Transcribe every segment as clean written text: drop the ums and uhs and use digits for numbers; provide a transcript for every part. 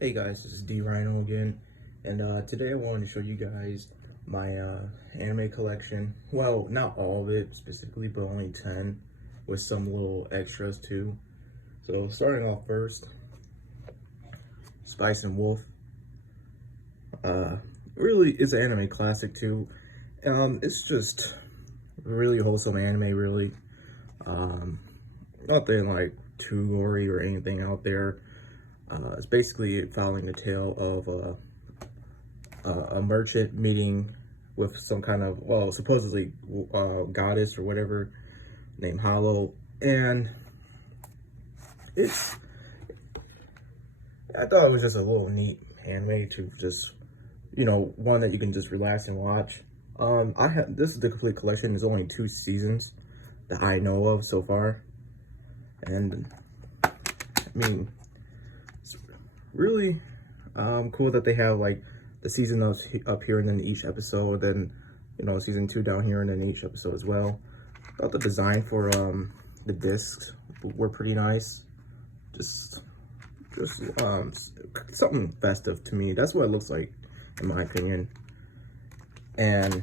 Hey guys, this is D Rhino again, and today I wanted to show you guys my anime collection. Well, not all of it specifically, but only 10, with some little extras too. So starting off first, Spice and Wolf. Really, it's an anime classic too. It's just really wholesome anime, really. Nothing like too gory or anything out there. It's basically following the tale of a merchant meeting with some kind of, well, supposedly goddess or whatever named Hollow. And it's, I thought it was just a little neat anime to just, one that you can just relax and watch. This is the complete collection. There's only 2 seasons that I know of so far. And I mean, it's really cool that they have like the season up here and then each episode, then season 2 down here and then each episode as well. I thought the design for the discs were pretty nice. Just something festive to me. That's what it looks like in my opinion. And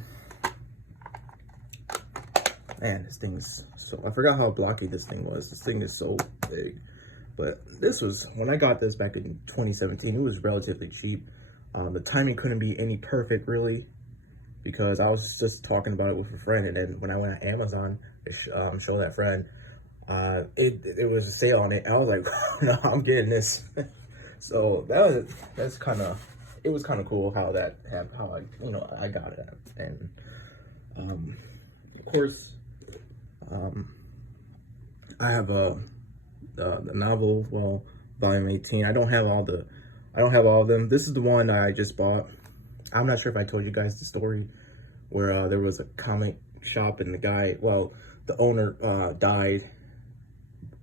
man, this thing's so, I forgot how blocky this thing was. This thing is so big. But this was, when I got this back in 2017, it was relatively cheap. The timing couldn't be any perfect, really, because I was just talking about it with a friend, and then when I went to Amazon to show that friend, it was a sale on it. I was like, no, I'm getting this. So it was kind of cool how that happened, how I got it, and of course, I have the novel, well, volume 18. I don't have all of them. This is the one I just bought. I'm not sure if I told you guys the story where there was a comic shop and the owner died,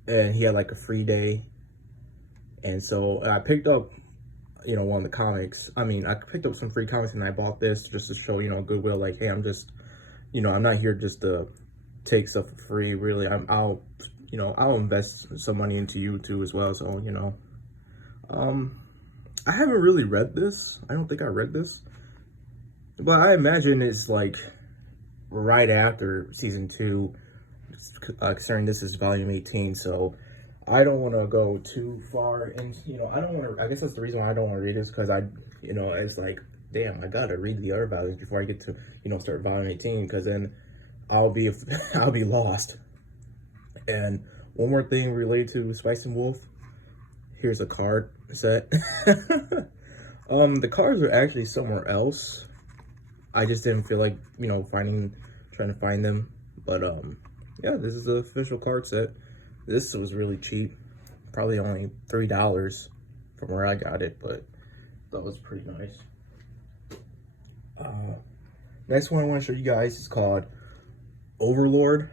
and he had like a free day. And so I picked up, one of the comics. I picked up some free comics and I bought this just to show, goodwill. Like, hey, I'm just, I'm not here just to take stuff for free. Really, I'll invest some money into you too as well. So, I haven't really read this. I don't think I read this, but I imagine it's like right after season 2, considering this is volume 18. So I don't want to go too far, and I don't want to. I guess that's the reason why I don't want to read this, because it's like, damn, I gotta read the other volumes before I get to start volume 18, because then I'll be I'll be lost. And one more thing related to Spice and Wolf. Here's a card set. The cards are actually somewhere else. I just didn't feel like, trying to find them. But yeah, this is the official card set. This was really cheap. Probably only $3 from where I got it, but that was pretty nice. Next one I want to show you guys is called Overlord,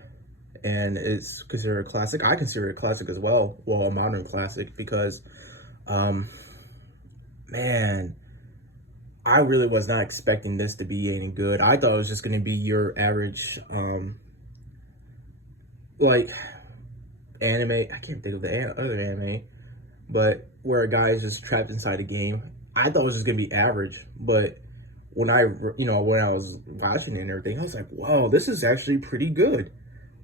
and it's considered a classic. I consider it a classic as well. Well, a modern classic, because man, I really was not expecting this to be any good. I thought it was just going to be your average like anime. I can't think of the other anime, but where a guy is just trapped inside a game. I thought it was just gonna be average, but when I was watching it and everything, I was like, wow, this is actually pretty good.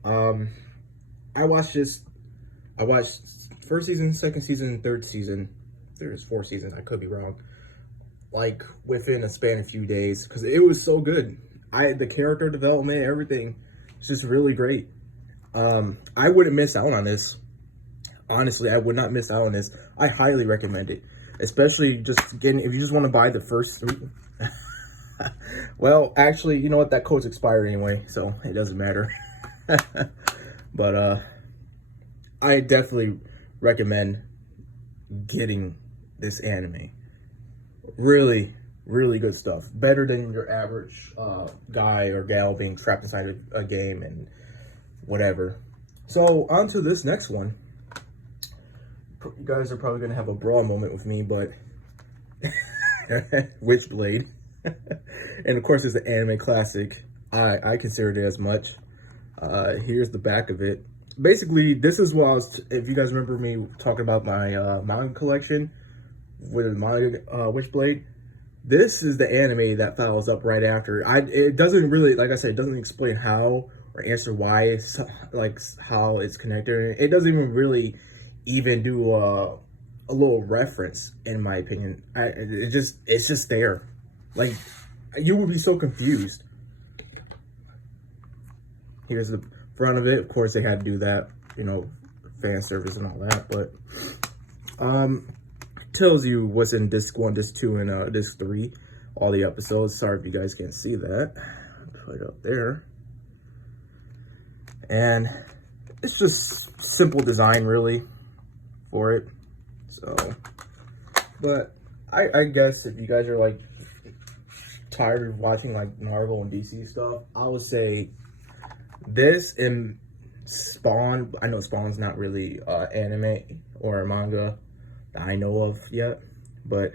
I watched first season, second season, third season. There's 4 seasons. I could be wrong. Like within a span of a few days, because it was so good. The character development, everything, it's just really great. I wouldn't miss out on this. Honestly, I would not miss out on this. I highly recommend it, especially if you just want to buy the first 3. Well, actually, you know what? That code's expired anyway, so it doesn't matter. But I definitely recommend getting this anime. Really, really good stuff. Better than your average guy or gal being trapped inside a game and whatever. So on to this next one. You guys are probably gonna have a brawl moment with me, but Witchblade. And of course, it's an anime classic. I consider it as much. Here's the back of it. Basically, this is what I was, if you guys remember me talking about my manga collection, with the modded Witchblade. This is the anime that follows up right after. It doesn't really, like I said, it doesn't explain how or answer why it's like how it's connected. It doesn't even really even do a little reference, in my opinion. It's just there. Like, you would be so confused. Here's the front of it. Of course, they had to do that, you know, fan service and all that. But tells you what's in disc 1, disc 2, and disc 3. All the episodes. Sorry if you guys can't see that. Put it up there. And it's just simple design, really, for it. So, but I guess if you guys are like tired of watching like Marvel and DC stuff, I would say this and Spawn. I know Spawn's not really anime or manga that I know of yet, but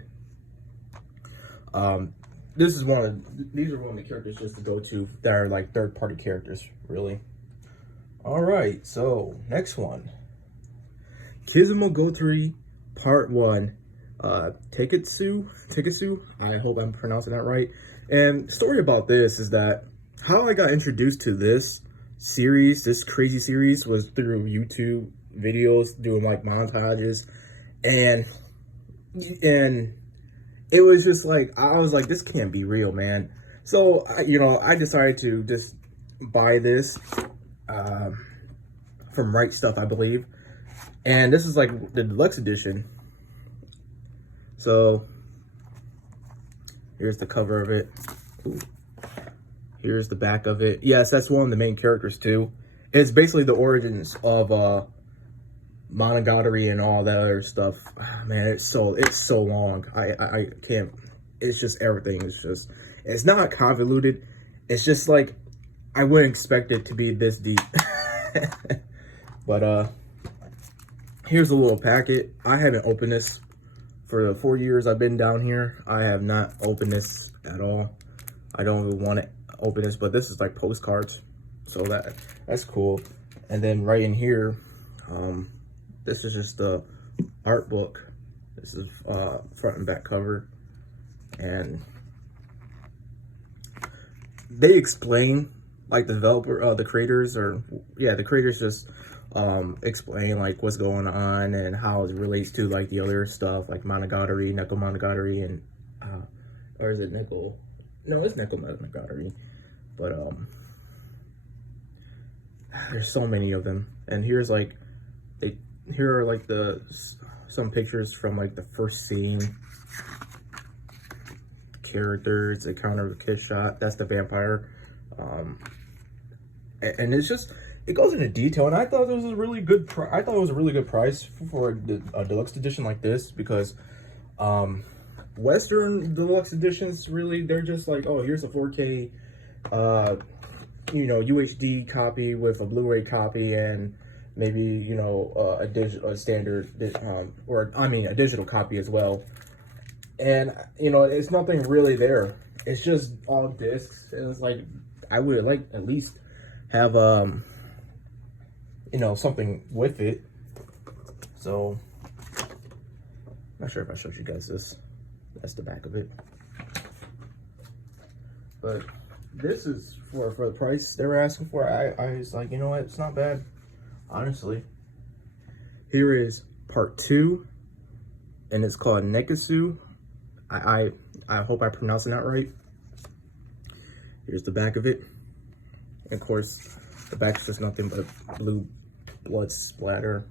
these are one of the characters just to go to that are like third-party characters, really. All right, so next one, Kizumogotori Part 1, Teketsu. I hope I'm pronouncing that right. And the story about this is that how I got introduced to this series, this crazy series, was through YouTube videos, doing like montages, and it was just like, I was like, this can't be real, man. So I decided to just buy this from Right Stuff, I believe, and this is like the deluxe edition. So here's the cover of it. Ooh. Here's the back of it. Yes, that's one of the main characters too. It's basically the origins of Monogatari and all that other stuff. Oh, man, it's so long. I can't. It's just everything. It's not convoluted. It's just like I wouldn't expect it to be this deep. But here's a little packet. I haven't opened this for the 4 years I've been down here. I have not opened this at all. I don't even want to open this, but this is like postcards, so that's cool. And then right in here, this is just the art book. This is front and back cover, and they explain, like, the developer, the creators just explain like what's going on and how it relates to like the other stuff, like Monogatari, Neko Monogatari, and or is it Neko? No, it's Neko Monogatari, but there's so many of them. And here's like here are like some pictures from like the first scene. Characters, a counter kiss shot. That's the vampire. And it's just, it goes into detail, and I thought it was a really good price for a deluxe edition like this, because Western deluxe editions, really, they're just like, oh, here's a 4K UHD copy with a Blu-ray copy, and maybe a digital copy as well. And it's nothing really there. It's just all discs, and it's like, I would like at least have something with it. So I'm not sure if I showed you guys this. That's the back of it. But this is for the price they were asking for. I was like, you know what, it's not bad, honestly. Here is part 2, and it's called Neketsu. I hope I'm pronouncing that right. Here's the back of it. And of course, the back is just nothing but blue blood splatter.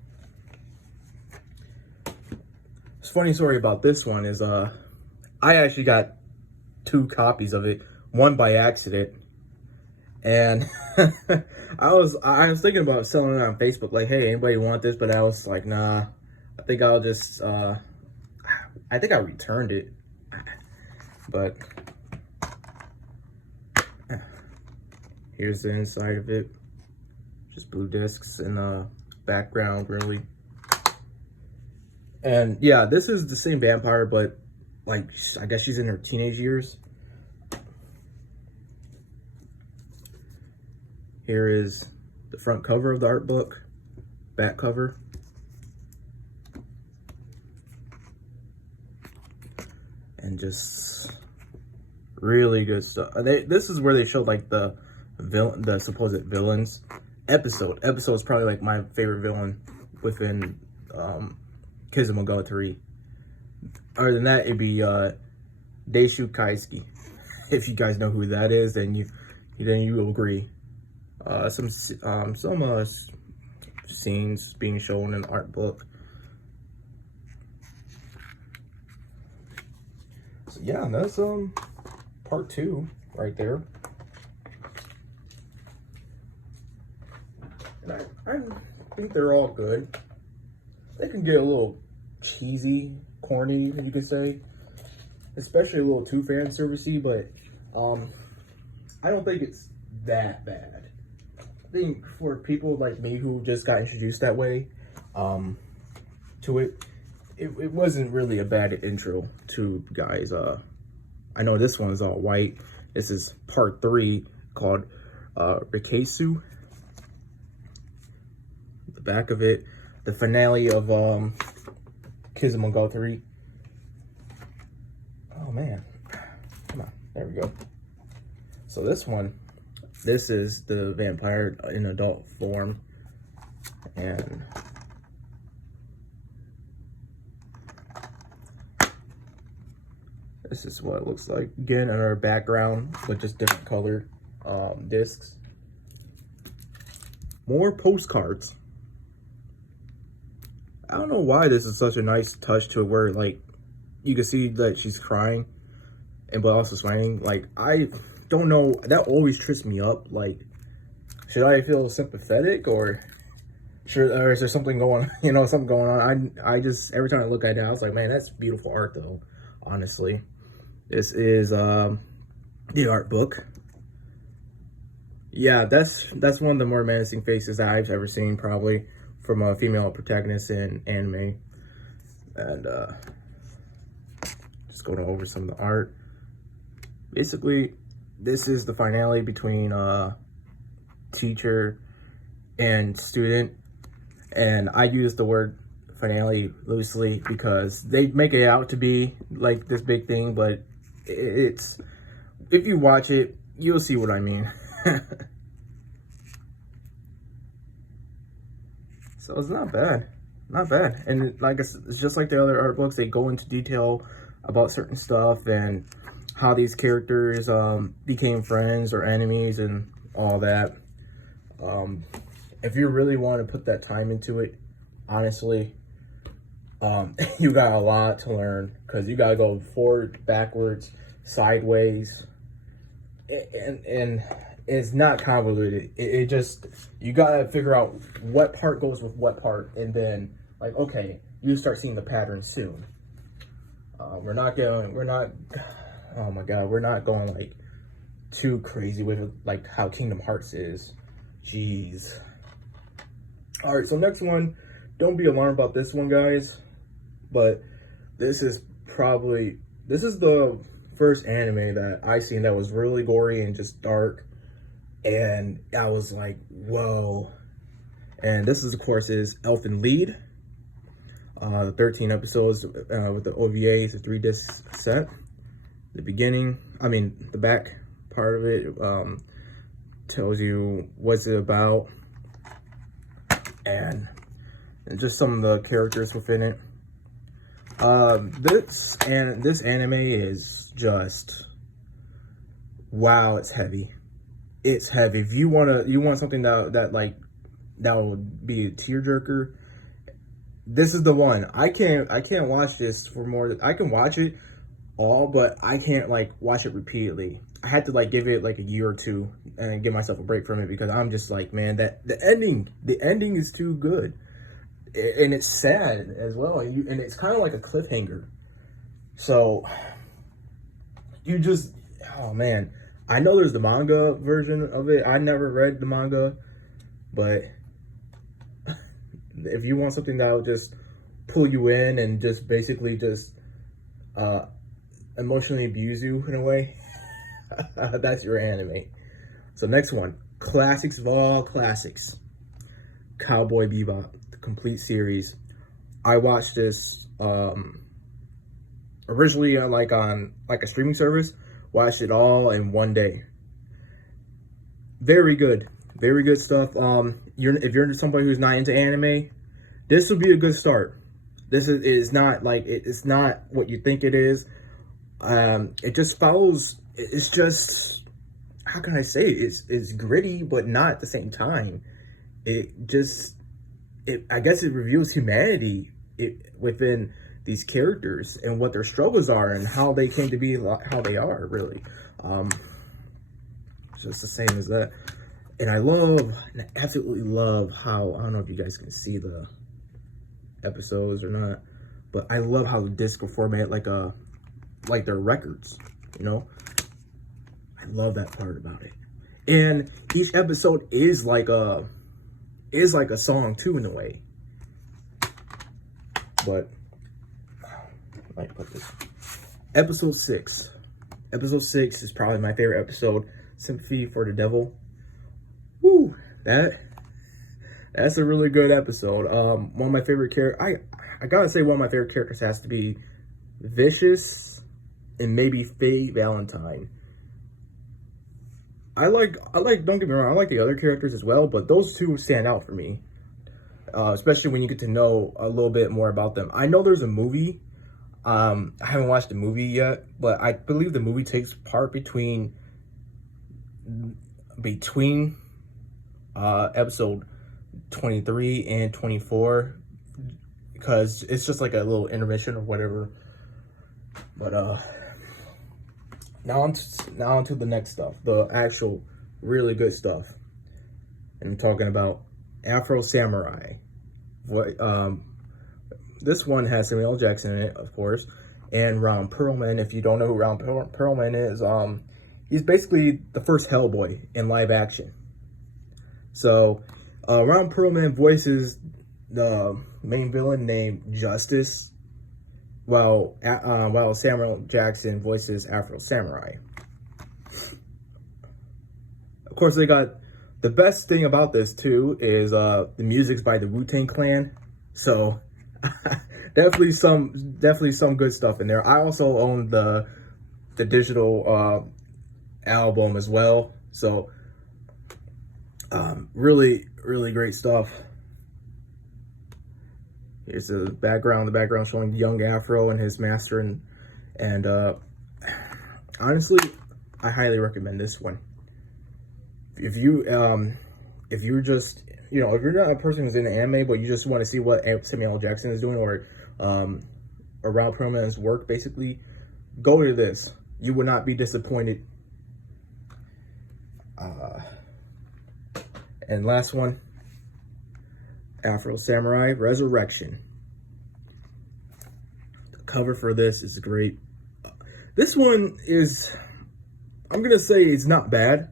It's funny story about this one is I actually got 2 copies of it, one by accident, and I was thinking about selling it on Facebook, like, hey, anybody want this? But I was like, nah, I think I'll just I think I returned it. But here's the inside of it. Just blue discs in the background, really. And yeah, this is the same vampire, but like, I guess she's in her teenage years. Here is the front cover of the art book, back cover. and just really good stuff. This is where they showed like the supposed villains. Episode is probably like my favorite villain within Kizumogatari. Other than that, it'd be Deishu Kaisuke. If you guys know who that is, then you will agree. Some scenes being shown in the art book. So yeah, that's part 2 right there. And I think they're all good. They can get a little cheesy, corny, you could say, especially a little too fan servicey, but I don't think it's that bad. I think for people like me who just got introduced that way to it wasn't really a bad intro to guys. I know this one is all white. This is part 3 called Rikesu. The back of it, the finale of Kizumogatari. Oh man, come on, there we go. So this is the vampire in adult form, and this is what it looks like. Again, another background with just different colored discs. More postcards. I don't know why this is such a nice touch to it, where like you can see that she's crying and but also smiling. Like, I don't know, that always trips me up. Like, should I feel sympathetic, or is there something going on? I just, every time I look at it, I was like, man, that's beautiful art though, honestly. This is the art book. Yeah, that's one of the more menacing faces that I've ever seen, probably, from a female protagonist in anime. And just going over some of the art. Basically, this is the finale between teacher and student, and I use the word finale loosely because they make it out to be like this big thing, but it's, if you watch it, you'll see what I mean. So it's not bad, and like it's just like the other art books. They go into detail about certain stuff and how these characters became friends or enemies and all that. If you really want to put that time into it, honestly, you got a lot to learn, because you got to go forward, backwards, sideways, and it's not convoluted. It just, you got to figure out what part goes with what part, and then, like, okay, you start seeing the pattern soon. We're not going like too crazy with it, like how Kingdom Hearts is. Jeez. All right, so next one, don't be alarmed about this one, guys, but this is the first anime that I seen that was really gory and just dark, and I was like, whoa. And this is, of course, is Elfen Lied. 13 episodes with the OVA. It's a 3-disc set. The back part of it tells you what's it about, and just some of the characters within it. This anime is just, wow, it's heavy. It's heavy. If you want something that will be a tearjerker, this is the one. I can't watch this for more. I can watch it all, but I can't like watch it repeatedly. I had to like give it like a year or two and give myself a break from it, because I'm just like, man, that the ending is too good, and it's sad as well, and it's kind of like a cliffhanger. So you just, oh man, I know there's the manga version of it. I never read the manga, but if you want something that will just pull you in and just basically just emotionally abuse you in a way, that's your anime. So next one, classics of all classics, Cowboy Bebop, the complete series. I watched this originally on like a streaming service. Watched it all in one day. Very good stuff. If you're somebody who's not into anime, this would be a good start. This is not like it's not what you think it is. It just follows. It's just, how can I say it? It's gritty, but not at the same time. I guess it reveals humanity within these characters and what their struggles are and how they came to be how they are, really. It's just the same as that. And I absolutely love how, I don't know if you guys can see the episodes or not, but I love how the discs are formatted like their records, you know? I love that part about it. And each episode is like a song too, in a way. But I might put this. Episode 6. Episode 6 is probably my favorite episode. Sympathy for the Devil. Woo! That's a really good episode. One of my favorite characters. I gotta say, one of my favorite characters has to be Vicious and maybe Faye Valentine. I like, don't get me wrong, I like the other characters as well, but those two stand out for me. Especially when you get to know a little bit more about them. I know there's a movie. I haven't watched the movie yet, but I believe the movie takes part between episode 23 and 24, because it's just like a little intermission or whatever. But now on to the next stuff, the actual really good stuff. And I'm talking about Afro Samurai. This one has Samuel L. Jackson in it, of course, and Ron Perlman. If you don't know who Ron Perlman is, he's basically the first Hellboy in live action. So Ron Perlman voices the main villain named Justice, while Samuel Jackson voices Afro Samurai. Of course, they got the best thing about this too is the music's by the Wu-Tang Clan. So definitely some good stuff in there. I also own the digital album as well. So really great stuff. Here's the background showing young Afro and his master, and honestly, I highly recommend this one. If you're just, if you're not a person who's into anime, but you just want to see what Samuel L. Jackson is doing, or Ron Perlman's work, basically, go to this. You will not be disappointed. And last one, Afro Samurai Resurrection. The cover for this is great. This one is, I'm gonna say it's not bad,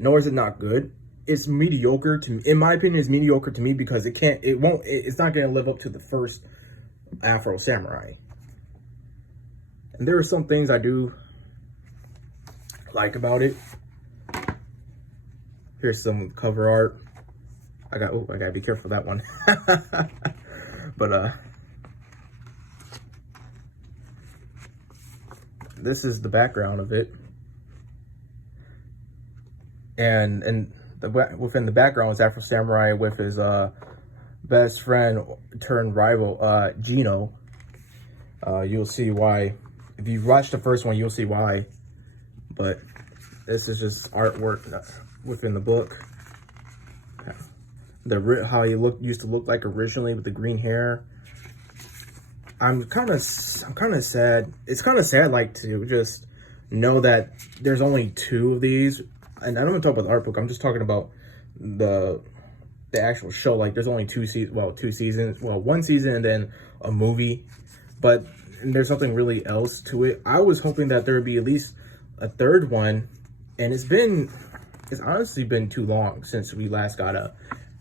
nor is it not good. It's mediocre to me. In my opinion, it's mediocre to me because it's not gonna live up to the first Afro Samurai. And there are some things I do like about it. Here's some cover art. I gotta be careful with that one. But this is the background of it, and within the background is Afro Samurai with his best friend turned rival, Gino. You'll see why if you watch the first one. You'll see why. But this is just artwork within the book. How he used to look like originally with the green hair. I'm kind of sad. It's kind of sad, like, to just know that there's only 2 of these. And I don't want to talk about the art book. I'm just talking about the actual show. Like, there's only 2 seasons. Well, 2 seasons. Well, 1 season and then a movie. But there's something really else to it. I was hoping that there would be at least a 3rd one. And it's honestly been too long since we last got a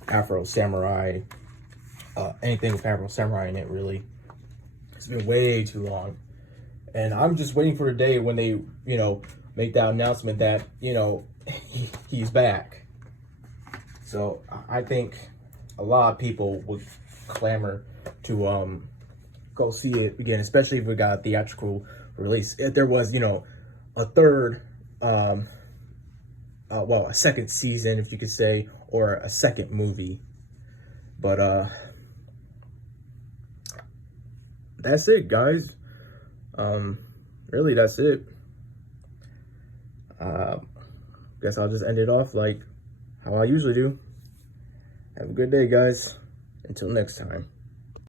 Afro Samurai, anything with Afro Samurai in it, really. It's been way too long. And I'm just waiting for the day when they, make that announcement that, he's back. So I think a lot of people would clamor to go see it again, especially if we got a theatrical release. If there was, you know, a third, well, a second season, if you could say, or a second movie. But that's it, guys. Really, that's it. Guess I'll just end it off like how I usually do. Have a good day, guys. Until next time.